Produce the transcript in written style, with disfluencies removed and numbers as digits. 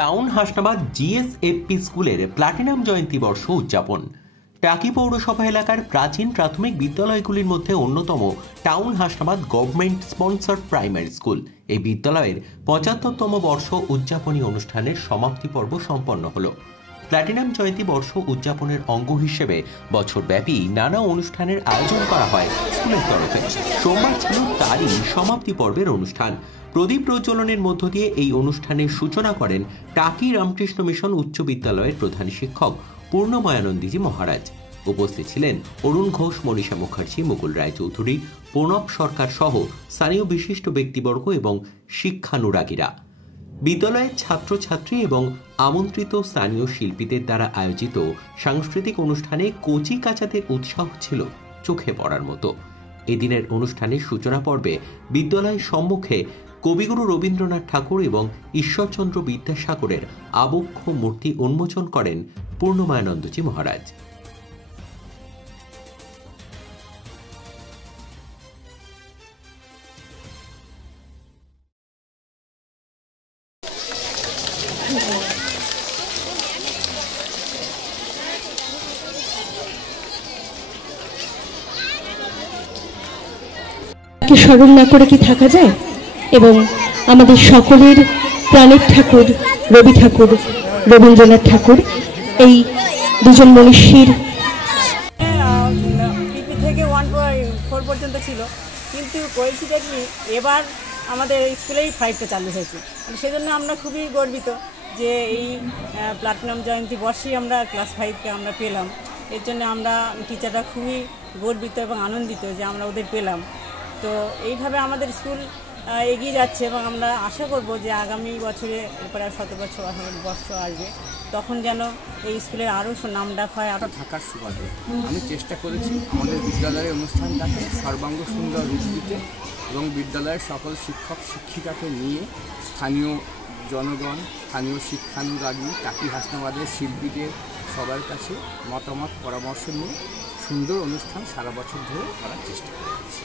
Town Hasnabad GSFP স্কুলের platinum জয়ন্তী বর্ষ উদযাপন। টাকি পৌরসভা এলাকার প্রাচীন প্রাথমিক বিদ্যালয়গুলির মধ্যে অন্যতম town Hasnabad government sponsored primary school. এই বিদ্যালয়ের ৭৫তম বর্ষ উদযাপনী অনুষ্ঠানের সমাপ্তি পর্ব সম্পন্ন হলো। প্লাটিনাম জয়ন্তী বর্ষ উদযাপনের অঙ্গ হিসেবে বছরব্যাপী নানা অনুষ্ঠানের আয়োজন করা হয় স্কুলের তরফে। সোমবার ছিল তারই সমাপ্তি পর্বের অনুষ্ঠান। প্রদীপ প্রজ্বলনের মধ্য দিয়ে এই অনুষ্ঠানের সূচনা করেন টাকি রামকৃষ্ণ মিশন উচ্চ বিদ্যালয়ের প্রধান শিক্ষক পূর্ণময়ানন্দজি মহারাজ। উপস্থিত ছিলেন অরুণ ঘোষ, মনীষা মুখার্জি, মুকুল রায়চৌধুরী, প্রণব সরকার সহ স্থানীয় বিশিষ্ট ব্যক্তিবর্গ এবং শিক্ষানুরাগীরা। বিদ্যালয়ের ছাত্রছাত্রী এবং আমন্ত্রিত স্থানীয় শিল্পীদের দ্বারা আয়োজিত সাংস্কৃতিক অনুষ্ঠানে কচি কাচাদের উৎসাহ ছিল চোখে পড়ার মতো। এদিনের অনুষ্ঠানের সূচনা পর্বে বিদ্যালয়ের সম্মুখে কবিগুরু রবীন্দ্রনাথ ঠাকুর এবং ঈশ্বরচন্দ্র বিদ্যাসাগরের আবক্ষ মূর্তি উন্মোচন করেন পূর্ণময়ানন্দজি মহারাজ। স্মরণ না করে কি থাকা যায়? এবং আমাদের সকলের প্রাণের ঠাকুর রবি ঠাকুর, রবীন্দ্রনাথ ঠাকুর, এই দুজন মনীষীর থেকে 1-4 পর্যন্ত ছিল, কিন্তু পরিস্থিতি কি এবার আমাদের স্কুলেই 5টা চালু হয়েছে। সেজন্য আমরা খুবই গর্বিত যে এই প্লাটিনাম জয়ন্তী বর্ষেই আমরা ক্লাস 5কে আমরা পেলাম। এর জন্য আমরা টিচাররা খুবই গর্বিত এবং আনন্দিত যে আমরা ওদের পেলাম। তো এইভাবে আমাদের স্কুল এগিয়ে যাচ্ছে এবং আমরা আশা করব যে আগামী বছরে এরপরে 100 বছর বর্ষ আসবে, তখন যেন এই স্কুলের আরও নামডাক হয়। আরও থাকার সুবাদে আমি চেষ্টা করেছি আমাদের বিদ্যালয়ের অনুষ্ঠানটাকে সর্বাঙ্গ সুন্দর রূপ দিতে এবং বিদ্যালয়ের সকল শিক্ষক শিক্ষিকাকে নিয়ে স্থানীয় জনগণ, স্থানীয় শিক্ষানুরাগী, টাকি হাসনাবাদের শিল্পীদের সবার কাছে মতামত পরামর্শ নিয়ে সুন্দর অনুষ্ঠান সারা বছর ধরে করার চেষ্টা করেছি।